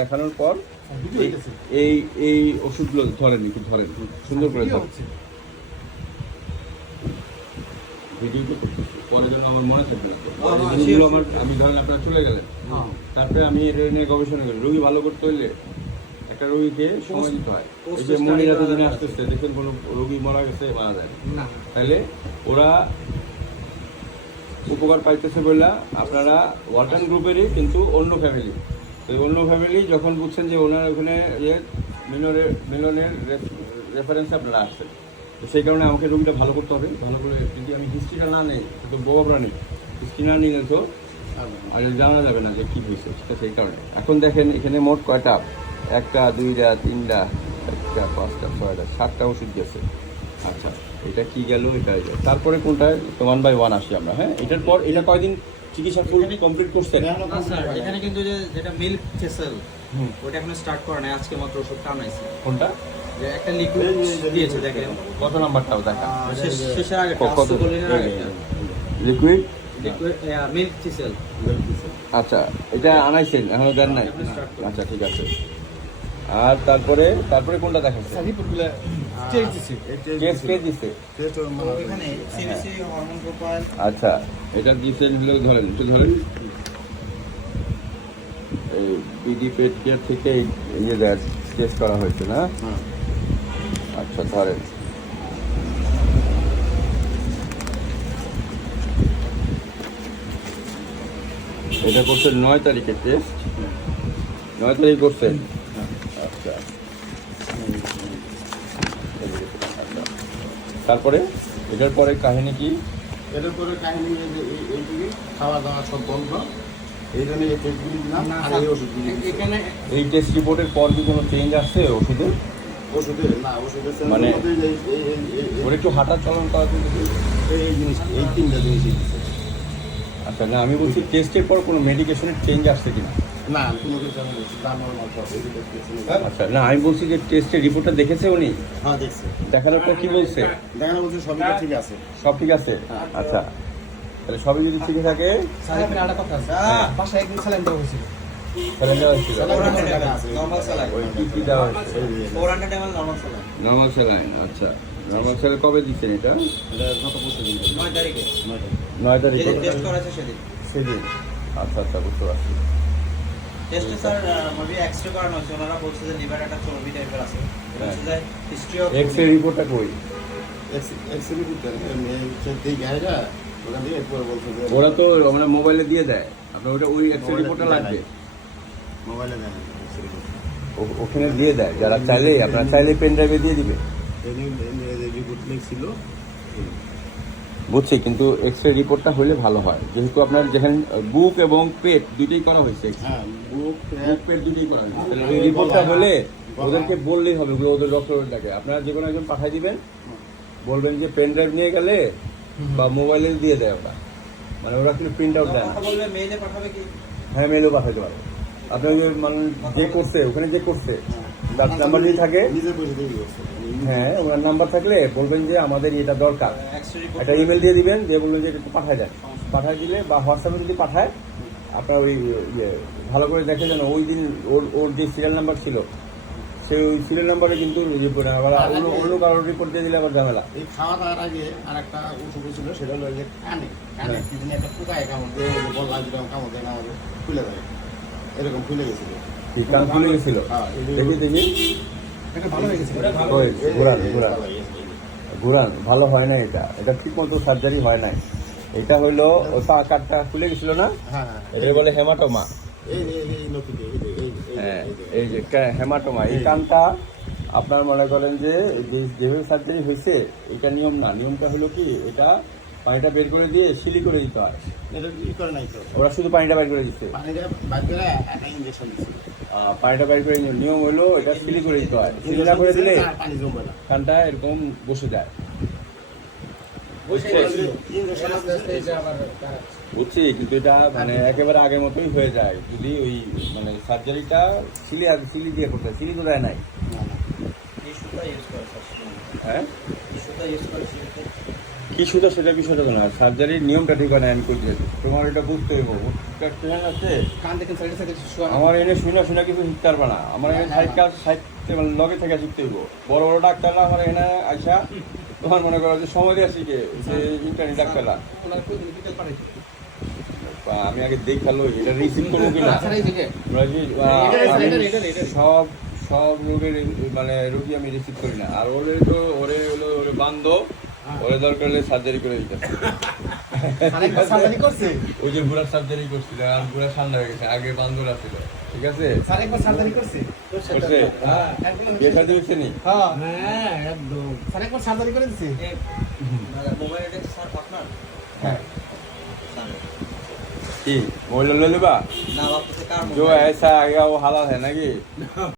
দেখানোর পর এই এই ওষুধগুলো ধরেন, একটু ধরেন, সুন্দর করে ধরেন। ভিডিও তো করতেছি, পরে যেন আমার মনে থাকবে না তো। জিনিসগুলো আমার, আমি ধরেন আপনারা চলে গেলেন, তারপরে আমি এটা নিয়ে গবেষণা করি। রোগী ভালো করতে হইলে একটা রোগীকে সময় দিতে হয়। এই যে মনিরা দুদিনে আসতেছে, দেখুন কোনো রোগী মারা গেছে, মারা যায় না, তাহলে ওরা উপকার পাইতেছে বলে আপনারা ওয়ালটন গ্রুপেরই কিন্তু অন্য ফ্যামিলি, তো অন্য ফ্যামিলি যখন বুঝছেন যে ওনার ওখানে মিলনের রেফারেন্সে আপনারা আসছেন, তো সেই কারণে আমাকে রোগীটা ভালো করতে হবে। ভালো করে যদি আমি হিস্ট্রিটা না নেই, তো বোবাবরা নেই, হিস্ট্রি না নিলে তো আর জানা যাবে না যে কী হয়েছে। ঠিক আছে, সেই কারণে এখন দেখেন এখানে মোট কয়টা, 1টা 2টা 3টা 4টা 5টা 6টা 7টা ওষুধ গেছে। আচ্ছা, এটা কি গেল, এটা তারপরে কোনটায় 1/1 আসি আমরা। হ্যাঁ, এটার পর এটা কয়দিন চিকিৎসা কমপ্লিট করছেন? এখানে কিন্তু যেটা মিল্ক ফেসেল, ওটা এখনো স্টার্ট করা নাই, আজকে মাত্র ওষুধ কামাইছে। কোনটা? যে একটা লিকুইড দিয়েছে, দেখেন কত নাম্বারটাও দেখা শেষের আগে কত লিকুইড মিল্ক ফেসেল। আচ্ছা, এটা আনাইছেন, এখনো দেন নাই? আচ্ছা, ঠিক আছে। আর তারপরে কোনটা দেখাচ্ছে? আচ্ছা, এটা দিচ্ছেন হলো, ধরেন একটু ধরেন, এই বিডি পেট কেয়ার থেকে ইয়ে টেস্ট করা হয়েছে না? আচ্ছা, ধরেন এটা করছেন 9 তারিখে টেস্ট, 9 তারিখ করছেন। আচ্ছা, তারপরে এটার পরে কাহিনী কি? এটার পরে কাহিনী এইদিকে খাওয়া দাওয়া সব বন্ধ, এই জন্য এই টেস্টগুলি দিলাম আর এই ওষুধগুলি। এখানে এই টেস্ট রিপোর্টের পর কি কোনো চেঞ্জ আসছে ওষুধে? না, ওষুধের মানে ওর একটু হাঁটা চলন করা কিন্তু এই জিনিস, এই 3টা জিনিসই দিচ্ছে। আচ্ছা, না আমি বলছি টেস্টের পর কোনো মেডিকেশনের চেঞ্জ আসছে কিনা? না, কোনো কিছু আমি বলছি তার নর্মাল সব এই টেস্ট। আচ্ছা, না আমি বলছি যে টেস্টের রিপোর্টটা দেখেছে উনি? হ্যাঁ, দেখছি। দেখানোর পর কি বলছে? দেখানো বলছে সবই ঠিক আছে। সব ঠিক আছে? আচ্ছা, তাহলে সবই যদি ঠিক থাকে, বাসায় একদিন স্যালাইন দেওয়া হয়েছিল। স্যালাইন দেওয়া হয়েছিল? Normal saline. কি দেওয়া হয়েছে? 400 ml normal saline. Normal saline. আচ্ছা, নর্মাল স্যালাইন কবে দিচ্ছেন এটা? এটা গত পরশু দিন, 9 তারিখে। 9 তারিখে টেস্ট করেছে সেদিন। সেদিন? আচ্ছা আচ্ছা, বুঝতে পারছি। টেস্টে স্যার মেবি এক্সরে করানো হয়েছে, ওনারা বলছে যে লিভার একটা চর্বি টাইপের আছে। বলছে যে হিস্ট্রি অফ এক্স রে রিপোর্টটা কই? এক্সরে দিতে এই গাড়িটা ওখান থেকে একবার বলছে যে ওরা তো মানে মোবাইলে দিয়ে দেয়, আপনার ওটা ওই এক্স রে রিপোর্টটা লাগবে, মোবাইলে দেন। ওখানে দিয়ে দেয়। যারা চাইলে, আপনারা চাইলে পেন ড্রাইভে দিয়ে দিবে। রিপোর্ট ছিল বুঝছি, কিন্তু এক্স রে রিপোর্টটা হলে ভালো হয়, যেহেতু আপনার যেখানে বুক এবং পেট দুইটাই করা হয়েছে। হ্যাঁ, বুক পেট দুইটাই করা হয়েছে। তাহলে ওই রিপোর্টটা হলে ওদেরকে বললেই হবে, ওদের ডক্টরটাকে আপনারা যে কোনো একজন পাঠিয়ে দিবেন, বলবেন যে পেন ড্রাইভ নিয়ে গেলে বা মোবাইলে দিয়ে দেয় ওরা, মানে ওরা কিন্তু প্রিন্ট আউট দেয় না। বলবে মেইলে পাঠাবে কি? হ্যাঁ, মেলও পাঠাতে পারবে। আপনার যে মানে যে করছে, ওখানে যে করছে তার নাম্বার যদি থাকে, নিজের পয়সা দিয়ে দিচ্ছে। হ্যাঁ, ওনার নাম্বার থাকলে বলবেন যে আমাদের এটা দরকার, এক্সরে রিপোর্ট একটা ইমেল দিয়ে দিবেন, দিয়ে বলবেন যে একটু পাঠায় দেন। পাঠায় দিলে বা হোয়াটসঅ্যাপে যদি পাঠায়, আপনার ওই ইয়ে ভালো করে দেখে যেন ওই দিন ওর যে সিরিয়াল নাম্বার ছিল, সেই ওই সিরিয়াল নাম্বারে কিন্তু রিপোর্ট, আবার অন্য কারোর রিপোর্ট দিয়ে দিলে আবার ঝামেলা। এই খাওয়া দাওয়ার আগে আর একটা ওষুধ ছিল, সেটা হলো যে কানে কি জানি একটা পোকায় কামড় দিয়ে, বললা যেরকম কামড় দেয়, আমাদের খুলে দেয়, এরকম খুলে গেছিল। কান খুলে গেছিল? দেখি এটা ভালো হয়ে গেছে। ঘুরান ভালো হয় না, এটা ঠিক মতো সার্জারি হয় নাই। এটা হইলো পা কাটটা খুলে গেছিল না? হ্যাঁ, এটা বলে হেমাটোমা। এই নতুন হ্যাঁ, এই যে হেমাটোমা, এই কানটা আপনার মনে করেন যে যেভাবে সার্জারি হয়েছে, এটা নিয়ম না। নিয়মটা হলো কি, এটা পানিটা বের করে দিয়ে সিলি করে দিতে হয়। এটা কি করে নাই তো, ওরা শুধু পানিটা বের করে দিচ্ছে, পানিটা বাদ করে একটা ইনজেকশন দিচ্ছে। পানিটা বের করে নিয়ম হলো এটা সিলি করে দিতে হয়। সিলি না করে দিলে পানি জমবে না, কানটা এরকম বসে যায়। বুঝছি, কিন্তু এটা মানে একেবারে আগের মতোই হয়ে যায় যদি ওই মানে সার্জারিটা সিলি দিয়ে করতে হয়। সিলি তো দেয় নাই। হ্যাঁ, কি সুতা সেটা বিষয়টা না, সার্জারির নিয়মটা ঠিক হয় না। আমি করতে তোমার এটা বুঝতে হইব। কাটতেছেন আছে কান দেখেন সাইডে সাইডে শোয়া আমার এনে শুনে শুনে কিছু শিখতে পারবে না আমার এখানে সাইড মানে লগে থেকে শিখতে হইব বড় বড় ডাক্তাররা আমার এখানে আইসা তোমার মনে করো যে সময় দিয়ে শিখে যে ইন্টারনি ডাক্তাররা ওনার কই দিন ডিটেইল পাঠাই বা আমি আগে দেখালো এটা রিসিভ করবো কিনা আচ্ছা এই দিকে আমরা যে, এটা। সব সব রোগের মানে রোগী আমি রিসিভ করি না আর ওরে তো ওরে হলো ওরে বান্ধব ওরে দরকার হলে সার্জারি করে দিতে আরেকটা সার্জারি করছে ওই যে বুড়ার সার্জারি করছিল আর বুড়া ঠান্ডা হয়ে গেছে আগে বান্ধব ছিল ঠিক আছে স্যার একবার সার্জারি করছে করছে বিয়ে সার্জারি হচ্ছে নি হ্যাঁ একদম স্যার একবার সার্জারি করে দিছে মোবাইল এটা স্যার আপনার হ্যাঁ স্যার কি মোবাইল ले लेबा না ভাবতেছে কার जो মোবাইল ऐसा आएगा वो हालात है ना कि